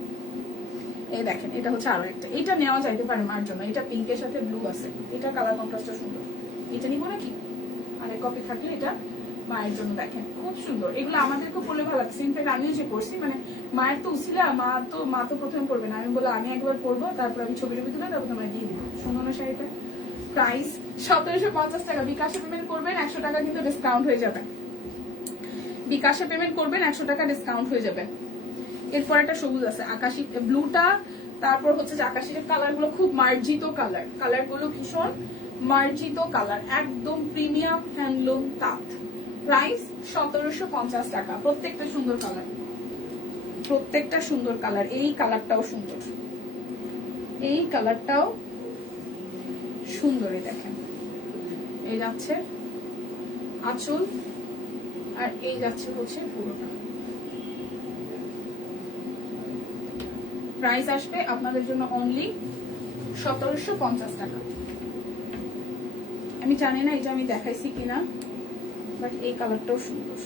এই দেখেন এটা হচ্ছে আরো একটা, এটা নেওয়া যাইতে পারে মার জন্য। এটা পিঙ্কের সাথে ব্লু আছে, এটা কালার কন্ট্রাস্টটা সুন্দর। এটা নিবো নাকি, আরেক কপি থাকলে এটা মায়ের জন্য। দেখেন খুব সুন্দর, এগুলো আমাদেরকে পড়লে ভালো লাগছে। ইনফ্যাক্ট আমিও যে করছি, মানে মায়ের তো উছিলা, মা তো প্রথমে পড়বে না, আমি বললাম আমি একবার পরবো, তারপর আমি ছবি টবি তুলে তারপর তোমায় দিয়ে দিবো। সুন্দর না শাড়িটা? প্রাইস 1750 টাকা। বিকাশে পেমেন্ট করবেন 100 টাকা কিন্তু ডিসকাউন্ট হয়ে যাবে। বিকাশে পেমেন্ট করবেন 100 টাকা ডিসকাউন্ট হয়ে যাবে। এরপর একটা সবুজ আছে, আকাশি ব্লুটা, তারপর হচ্ছে যে আকাশির কালার গুলো খুব মার্জিত কালার, কালার গুলো ভীষণ মার্জিত কালার, একদম প্রিমিয়াম হ্যান্ডলুম তাঁত। প্রাইস 1750 টাকা। প্রত্যেকটা সুন্দর কালার, প্রত্যেকটা সুন্দর কালার। এই কালারটাও সুন্দর, এই কালারটাও সুন্দর। দেখেন এই যাচ্ছে আঁচল, আর এই যাচ্ছে হচ্ছে পুরোটা। প্রাইস আসবে আপনাদের জন্য অনলি 1750 টাকা। আমি জানি না এটা আমি দেখাইছি কিনা, বাট এই কালারটাও সুন্দর।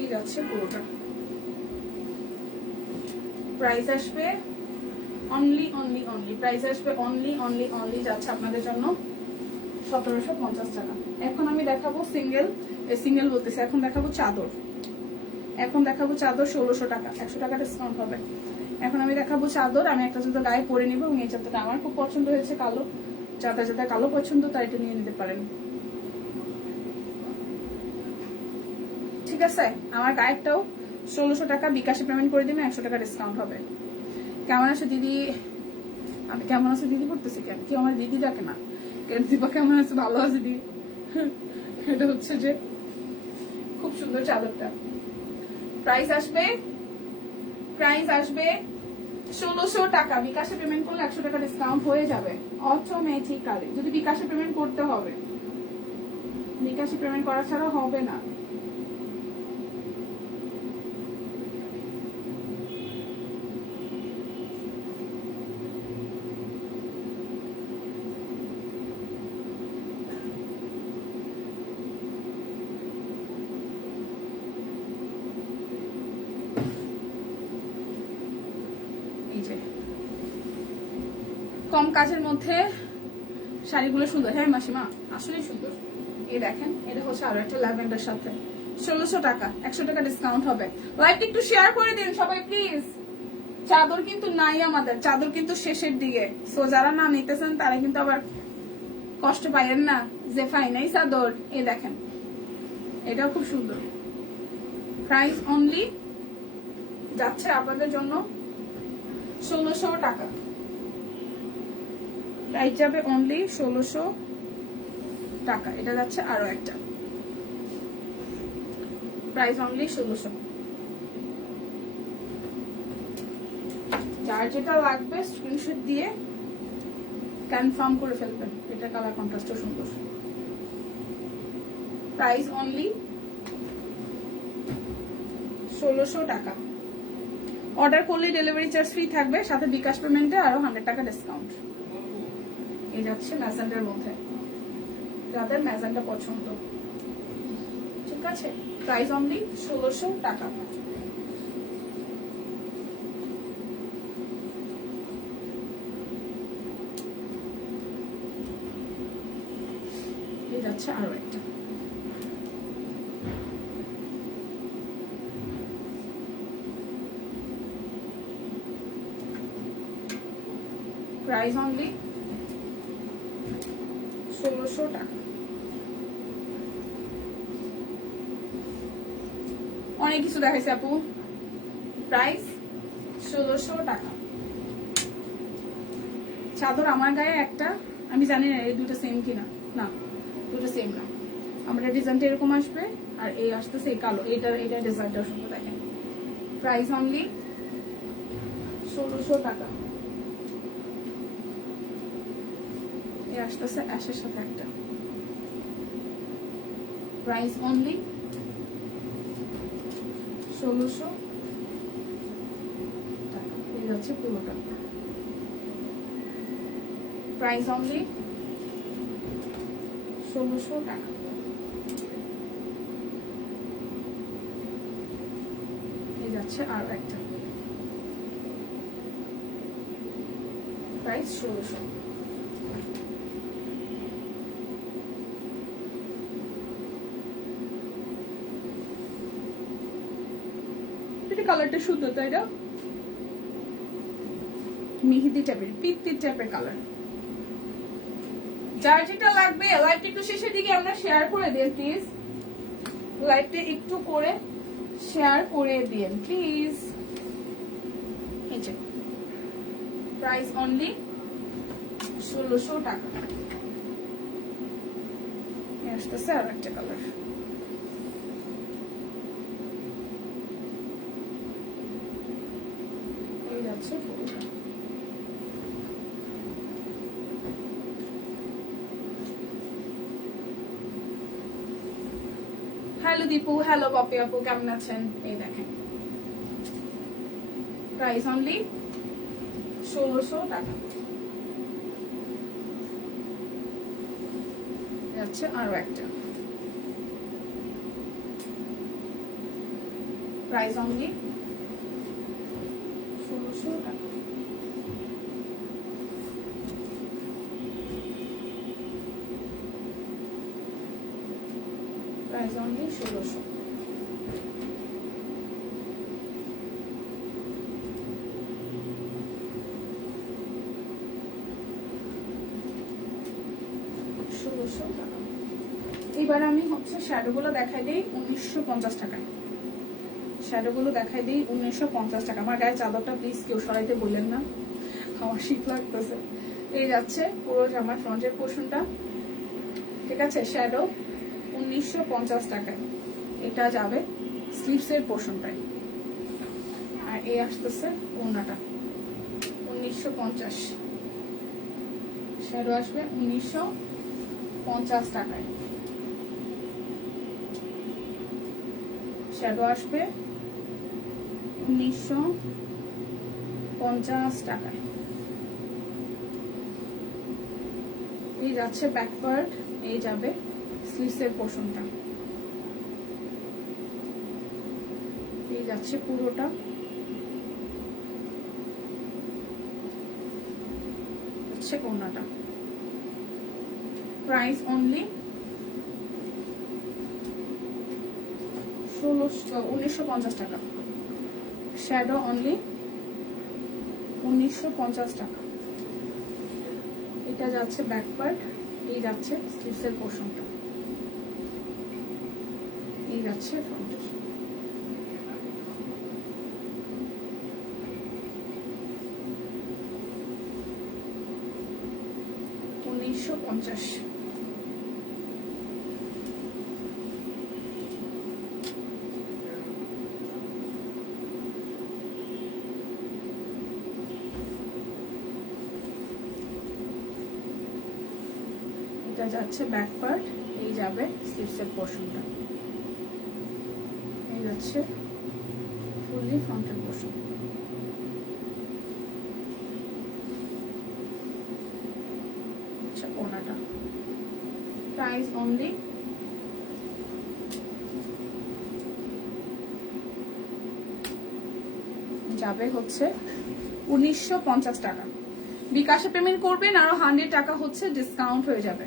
এই যাচ্ছে পুরোটা। প্রাইস আসবে অনলি অনলি অনলি, প্রাইস আসবে অনলি অনলি অনলি যাচ্ছে আপনাদের জন্য 1750 টাকা। এখন আমি দেখাবো সিঙ্গেল বলতেছি, এখন দেখাবো চাদর। এখন দেখাবো চাদর 1600 টাকা, 100 টাকা ডিসকাউন্ট হবে। এখন আমি দেখাবো চাদর, আমি একটা চাদর গায়ে পরে নিবো, এবং এই চাদরটা আমার খুব পছন্দ হয়েছে, কালো। যাদের কালো পছন্দ তারা এটা নিয়ে নিতে পারেন, ঠিক আছে। আমার গায়েরটাও 1600 টাকা, বিকাশে পেমেন্ট করে দিবেন, 100 টাকা ডিসকাউন্ট হবে। কেমন আছে দিদি? আমি কেমন আছে দিদি পড়তেছি, কেন কি আমার দিদি ডাকে না কেন? দীপা কেমন আছে? ভালো আছে দিদি। এটা হচ্ছে যে খুব সুন্দর চাদরটা। প্রাইস আসবে 1600 টাকা। বিকাশে পেমেন্ট করলে 100 টাকা ডিসকাউন্ট হয়ে যাবে অটোমেটিক্যালি। যদি বিকাশে পেমেন্ট করতে হবে, বিকাশে পেমেন্ট করা ছাড়া হবে না। কম কাজের মধ্যে শাড়িগুলো সুন্দর। হ্যাঁ মাসিমা আসলে সুন্দর। এই দেখেন এটা হচ্ছে আরো একটা ল্যাভেন্ডার সাথে, 1600 টাকা, 100 টাকা ডিসকাউন্ট হবে। লাইক একটু শেয়ার করে দিন সবাই প্লিজ। চাদর কিন্তু নাই আমাদের, চাদর কিন্তু শেষের দিকে। সো যারা না নিতেছেন তারা কিন্তু আবার কষ্ট পাইয়েন না যে ফাই নাই চাদর। এই দেখেন এটাও খুব সুন্দর। প্রাইস অনলি যাচ্ছে আপনাদের জন্য 1600 টাকা। প্রাইস যাবে অনলি 1600 টাকা। এটা যাচ্ছে আরো একটা, প্রাইস অনলি 1600। যার যেটা লাগবে স্ক্রিনশট দিয়ে কনফার্ম করে ফেলবেন। এটা কালার কন্ট্রাস্টও সুন্দর। প্রাইস অনলি 1600 টাকা। অর্ডার করলে ডেলিভারি চার্জ ফ্রি থাকবে, সাথে বিকাশ পেমেন্টে আরো 100 টাকা ডিসকাউন্ট। এই যাচ্ছে ম্যাজেন্ডার মধ্যে, যাদের ম্যাজেন্ডা পছন্দ, ঠিক আছে। প্রাইস অনলি 1600 টাকা। এই যাচ্ছে আরো একটা। প্রাইস অনলি 1600 টাকা। অনেক কিছু দেখাইছে আপু, প্রাইস 1600 টাকা। চাদর আমার গায়ে একটা, আমি জানি না এই দুটো সেম কিনা, না দুটো সেম না। আমরা ডিজাইনটা এরকম আসবে আর এই আসতেছে এই কালো, এটা ডিজাইনটা সুন্দর দেখেন। প্রাইস অনলি 1600 টাকা। এই আসতেছে অ্যাশের সাথে একটা, প্রাইস অনলি 1600 টাকা। এই যাচ্ছে পুরোটা, প্রাইস অনলি 1600 টাকা। এই যাচ্ছে আর একটা, প্রাইস 1600। কালারটা সুন্দর তাই না, মেহেদি টাইপের পিত্তির টাইপের কালার। যার যেটা লাগবে লাইভটা একটু শেষের দিকে আমরা শেয়ার করে দেন প্লিজ, লাইভটা একটু করে শেয়ার করে দেন প্লিজ। এই যে প্রাইস অনলি 1600 টাকা। আসতেছে আর একটা কালার, এই যাচ্ছে পুরোটা। হ্যালো দীপু, হ্যালো পপি আপু, কেমন আছেন? এই দেখেন প্রাইস অনলি 1600 টাকা। যাচ্ছে আরো একটা, প্রাইস অনলি 1600 টাকা। Price only 1600। এবার আমি হচ্ছে শ্যাডো গুলো দেখাই দিই 1950 টাকায়। শ্যাডো গুলো দেখাই দিই 1950 টাকা। আমার গায়ে চাদরটা প্লিজ কেউ সরাইতে বললেন না, আমার শীত লাগতেছে। এই যাচ্ছে পুরো জামার ফ্রন্টের পোর্শনটা, ঠিক আছে? শ্যাডো 1950 টাকায়, এটা যাবে স্লিভসের পোর্শনটাই। আর এই আসতেছে ওড়নাটা 1950, শ্যাডো আসবে 1950 টাকায়। শ্যাডো আসবে 1950 টাকায়। এই যাচ্ছে ব্যাক পার্ট, এই যাবে স্লিভসের পোর্শনটা, এই যাচ্ছে পুরোটা, হচ্ছে ওড়নাটা। প্রাইস অনলি 1950 টাকা। শ্যাডো অনলি 1950 টাকা। এটা যাচ্ছে ব্যাক পার্ট, এই যাচ্ছে স্লিভসের পোর্শনটা, এই যাচ্ছে ফ্রন্টের। $1950। এটা যাচ্ছে ব্যাক পার্ট, এই যাবে স্লিভসের পোর্শনটা, এই যাচ্ছে ফুললি ফ্রন্টের পোর্শন। আচ্ছা ওড়নাটা, প্রাইস অনলি যাবে হচ্ছে 1950 টাকা। বিকাশে পেমেন্ট করবেন, আরো 100 টাকা হচ্ছে ডিসকাউন্ট হয়ে যাবে।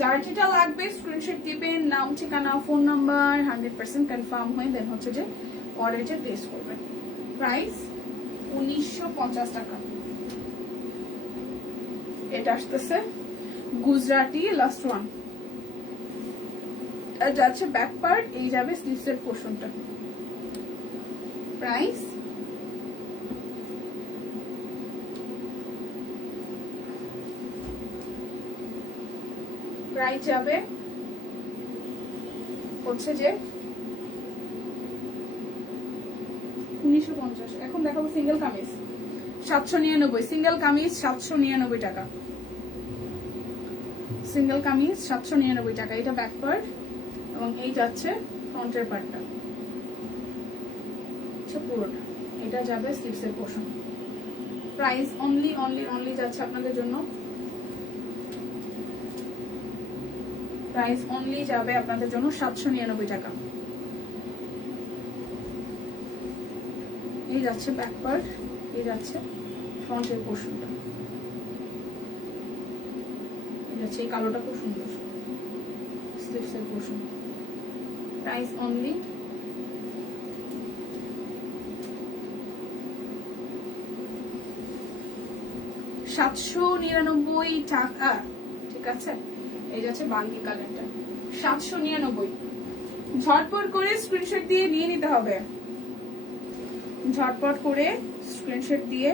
যার যেটা লাগবে স্ক্রিনশট দিবেন, নাম ঠিকানা ফোন নাম্বার 100% কনফার্ম হয়ে দেন হচ্ছে যে অর্ডারটা প্লেস করবেন। প্রাইস 1950 টাকা। এটা আসতেছে গুজরাটি লাস্ট ওয়ান, যাচ্ছে ব্যাক পার্ট, এই যাবে স্লিভসের পোর্শনটা। প্রাইস যাবে হচ্ছে যে 1950। এখন দেখাবো সিঙ্গেল কামিজ 799, সিঙ্গেল কামিজ 799 টাকা, সিঙ্গেল কামিজ 799 টাকা। এটা ব্যাক পার্ট এবং এই যাচ্ছে ফ্রন্টের পার্টটা, পুরোটা। এটা যাবে স্লিভসের পোর্শন। প্রাইস অনলি যাচ্ছে আপনাদের জন্য, প্রাইস অনলি যাবে আপনাদের জন্য 799 টাকা। এই যাচ্ছে ব্যাক পার্ট, এই যাচ্ছে ফ্রন্টের পোর্শনটা, এই যাচ্ছে এই কালোটা খুব সুন্দর স্লিভসের পোর্শন। প্রাইস অনলি 799 টাকা, ঠিক আছে। এই যাচ্ছে বাঙ্গি কালারটা 799। ঝটপট করে স্ক্রিনশট দিয়ে নিয়ে নিতে হবে, ঝটপট করে স্ক্রিনশট দিয়ে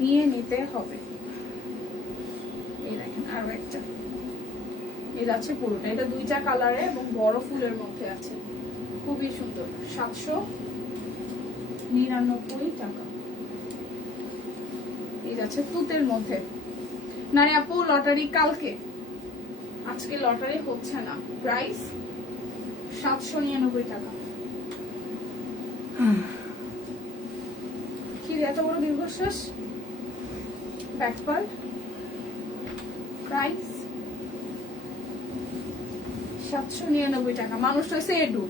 নিয়ে নিতে হবে। এই দেখেন আরো একটা, এই যাচ্ছে পুরোটা। এটা দুইটা কালারে এবং বড় ফুলের মধ্যে আছে, খুবই সুন্দর। 799 টাকা। এই যাচ্ছে তুতের মধ্যে। নারে আপু লটারি কালকে, আজকে লটারি হচ্ছে না। প্রাইস 799 টাকা। কি এত বড় দীর্ঘশ্বাস, ব্যাক পার্ট। প্রাইস 799 টাকা। মানুষটা হচ্ছে এডু,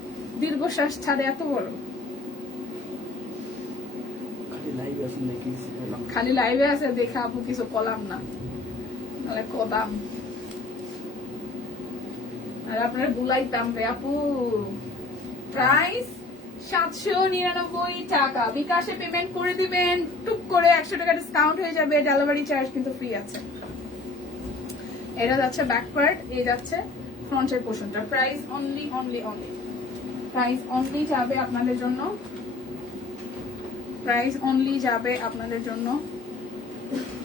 দীর্ঘশ্বাস ছাড়ে এত বড়। খালি লাইভে আছে দেখে আপু কিছু কলাম না, নাহলে কদাম আর আপনার গুলাইতাম রে আপু। প্রাইস 799 টাকা। বিকাশে পেমেন্ট করে দিবেন, টুক করে 100 টাকা ডিসকাউন্ট হয়ে যাবে, ডেলিভারি চার্জ কিন্তু ফ্রি আছে। এটা যাচ্ছে ব্যাক পার্ট, এই যাচ্ছে ফ্রন্টের পোর্শনটা। প্রাইস অনলি প্রাইস অনলি যাবে আপনাদের জন্য, প্রাইস অনলি যাবে আপনাদের জন্য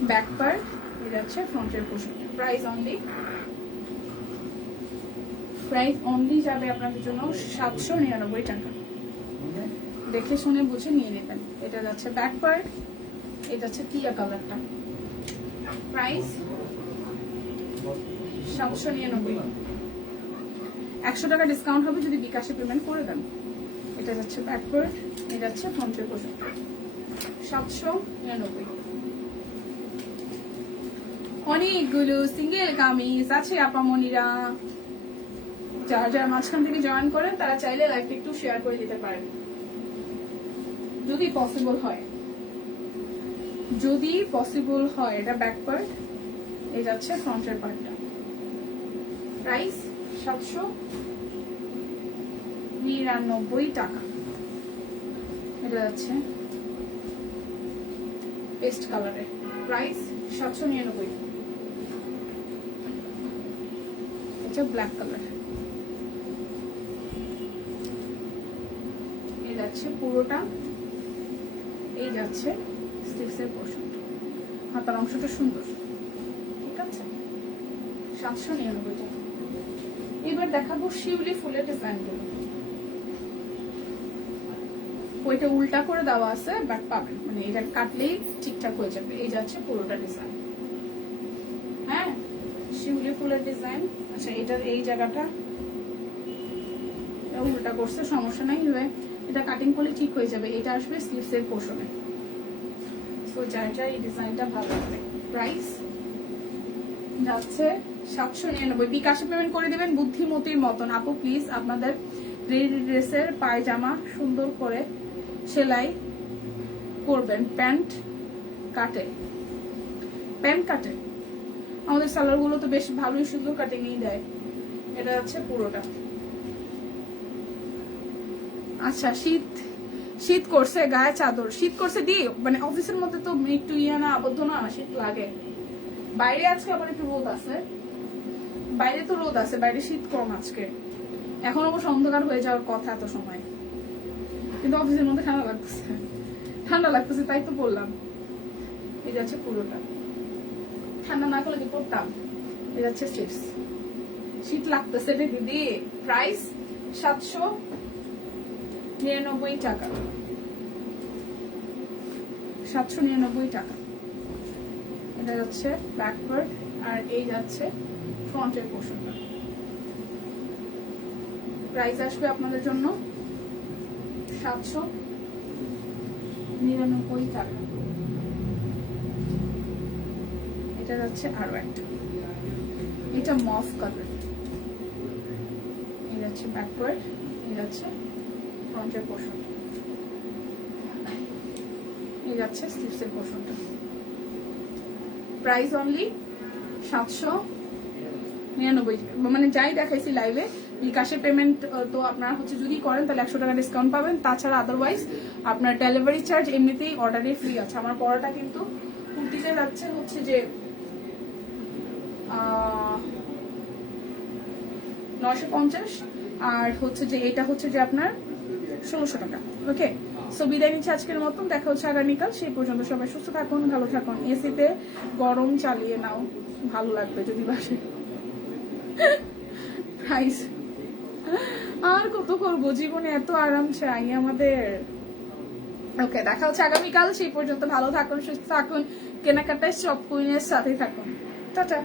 ব্যাক পার্ট, এই যাচ্ছে ফ্রন্টের পোর্শনটা। প্রাইস অনলি যাবে আপনাদের জন্য 799 টাকা। দেখে শুনে বুঝে নিয়ে নেবেন। এটা যাচ্ছে ব্যাক পার্ট, এটা যাচ্ছে টিয়া কালারটা। প্রাইস 799। 100 টাকা ডিসকাউন্ট হবে যদি বিকাশে পেমেন্ট করে দেন। এটা যাচ্ছে ব্যাক পার্ট, এটা যাচ্ছে ফ্রন্টের পোর্শন। 799। অনেকগুলো সিঙ্গেল কামিজ আছে আপামনিরা। যারা যারা মাঝখান থেকে জয়েন করেন তারা চাইলে লাইভটা একটু শেয়ার করে দিতে পারেন যদি পসিবল হয়, যদি পসিবল হয়। এটা ব্যাক পার্ট, এই যাচ্ছে ফ্রন্টের পার্টটা। প্রাইস 799 টাকা। এটা যাচ্ছে পেস্ট কালারে। প্রাইস 799। এটা ব্ল্যাক কালার। এই যাচ্ছে পুরোটা, এই যাচ্ছে স্লিভসের পোর্শন। হাতার অংশটা সুন্দর, ঠিক আছে। 799 টাকা। এবার দেখাবো শিউলি ফুলের ডিজাইনগুলো। ওইটা উল্টা করে দেওয়া আছে, বাট পাবেন, মানে এটা কাটলেই ঠিকঠাক হয়ে যাবে। এই যাচ্ছে পুরোটা ডিজাইন। হ্যাঁ, শিউলি ফুলের ডিজাইন। আচ্ছা, এটার এই জায়গাটা উল্টা করছে, সমস্যা নাই, এটা কাটিং করলে ঠিক হয়ে যাবে। এটা আসবে স্লিভসের পোর্শনে। সো যার যার এই ডিজাইনটা ভালো লাগবে। প্রাইস যাচ্ছে 799। বিকাশে পেমেন্ট করে দিবেন বুদ্ধিমতির মতন। আপু প্লিজ আপনাদের রেডি ড্রেসের পায়জামা সুন্দর করে সেলাই করবেন, প্যান্ট কাটে আমাদের সালোয়ার গুলো তো বেশ ভালোই সুন্দর কাটিংই দেয়। এটা হচ্ছে পুরোটা। আচ্ছা, শীত করছে, গায়ে চাদর, শীত করছে দি, মানে অফিসের মধ্যে তো একটু ইয়ে না, আবদ্ধ না, শীত লাগে। বাইরে আজকে আবার একটু রোদ আছে, বাইরে তো রোদ আছে, বাইরে শীত কম আজকে। এখন অবশ্য অন্ধকার হয়ে যাওয়ার কথা এত সময়, কিন্তু অফিসের মধ্যে ঠান্ডা লাগতেছে, ঠান্ডা লাগতেছে, তাই তো বললাম। এই যাচ্ছে পুরোটা, ঠান্ডা না করলে কি পড়তাম। এই যাচ্ছে স্লিপস, শীত লাগতেছে রে দিদি। প্রাইস 799 টাকা, 799 টাকা। এটা যাচ্ছে ব্যাকওয়ার্ড, আর এই যাচ্ছে ফ্রন্টের পোর্শনটা। প্রাইস আসবে আপনাদের জন্য 799 টাকা। এটা যাচ্ছে আরো একটা, এটা মফ কালার। এই যাচ্ছে ব্যাকওয়ার্ড, এই যাচ্ছে ফ্রন্টের পোর্শন, এই যাচ্ছে স্লিভসের পোর্শনটা। প্রাইস অনলি 799, মানে যাই দেখাইছি লাইভে। বিকাশে পেমেন্ট তো আপনারা হচ্ছে যদি করেন তাহলে 100 টাকা ডিসকাউন্ট পাবেন, তাছাড়া আদারওয়াইজ আপনার ডেলিভারি চার্জ এমনিতেই অর্ডারে ফ্রি আছে। আমার পড়াটা কিন্তু কুর্তিতে যাচ্ছে হচ্ছে যে 950, আর হচ্ছে যে এটা হচ্ছে যে আপনার 1600 টাকা। ওকে, সো বিদায় নিচ্ছি আজকের মতন, দেখা হচ্ছে আগামীকাল। সেই পর্যন্ত সবাই সুস্থ থাকুন, ভালো থাকুন। এসিতে গরম চালিয়ে নাও, ভালো লাগবে যদি বাসে। প্রাইস আর কত করবো, জীবনে এত আরাম চাই আমাদের। ওকে, দেখা হচ্ছে আগামীকাল। সেই পর্যন্ত ভালো থাকুন, সুস্থ থাকুন, কেনাকাটায় সব কুইনের সাথে থাকুন। টাটা।